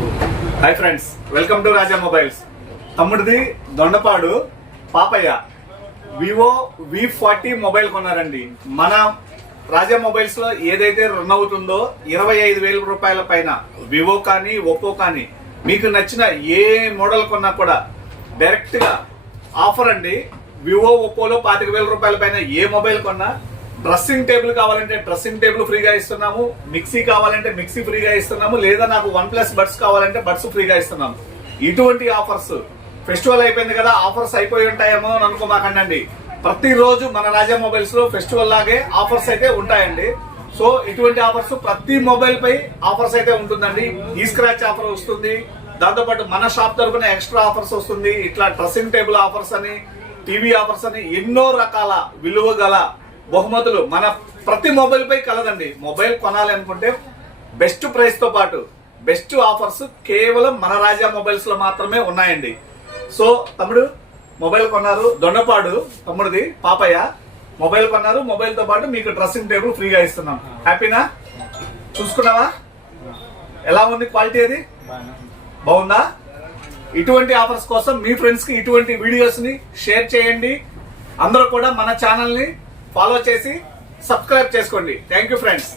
Hi friends, welcome to Raja mobiles. తమ్ముడిది Dondapadu Papayya Vivo V40 mobile కొన్నారండి. మన రాజా మొబైల్స్ లో ఏదైతే రన్ అవుతుందో 25,000 రూపాయల పైన వివో కానీ ఒప్పో కానీ మీకు నచ్చిన ఏ మోడల్ కొన్నా కూడా డైరెక్ట్ గా ఆఫర్ అండి. వివో ఒప్పోలో 25,000 రూపాయల పైన ఏ మొబైల్ కొన్నా డ్రెస్సింగ్ టేబుల్ కావాలంటే డ్రెస్సింగ్ టేబుల్ ఫ్రీగా ఇస్తున్నాము, మిక్సీ కావాలంటే మిక్సీ ఫ్రీగా ఇస్తున్నాము, లేదా నాకు OnePlus బడ్స్ కావాలంటే బడ్స్ ఫ్రీగా ఇస్తున్నాము. ఇటువంటి ఆఫర్స్ ఫెస్టివల్ అయిపోయింది కదా, ఆఫర్స్ అయిపోయి ఉంటాయేమో అని అనుకోమాకండి. ప్రతిరోజు మన రాజా మొబైల్స్ లో ఫెస్టివల్ లాగే ఆఫర్స్ అయితే ఉంటాయండి. సో ఇటువంటి ఆఫర్స్ ప్రతి మొబైల్ పై ఆఫర్స్ అయితే ఉంటుందండి. ఈ స్క్రాచ్ ఆఫర్ వస్తుంది, దాంతో పాటు మన షాప్ తరపున ఎక్స్ట్రా ఆఫర్స్ వస్తుంది. ఇట్లా డ్రెస్సింగ్ టేబుల్ ఆఫర్స్ అని, టీవీ ఆఫర్స్ అని ఎన్నో రకాల విలువ గల బహుమతులు మన ప్రతి మొబైల్ పై కలదండి. మొబైల్ కొనాలి అనుకుంటే బెస్ట్ ప్రైస్ తో పాటు బెస్ట్ ఆఫర్స్ కేవలం మన రాజా మొబైల్స్ లో మాత్రమే ఉన్నాయండి. సో తమ్ముడు మొబైల్ కొన్నారు, దొండపాడు తమ్ముడిది పాపయ్య మొబైల్ కొన్నారు, మొబైల్ తో పాటు మీకు డ్రెస్సింగ్ టేబుల్ ఫ్రీగా ఇస్తున్నాం. హ్యాపీనా? చూసుకున్నావా? ఎలా ఉంది క్వాలిటీ? అది బాగుందా? ఇటువంటి ఆఫర్స్ కోసం మీ ఫ్రెండ్స్ కి ఇటువంటి వీడియోస్ ని షేర్ చేయండి. అందరూ కూడా మన ఛానల్ ని ఫాలో చేసి సబ్స్క్రైబ్ చేసుకోండి. Thank you friends.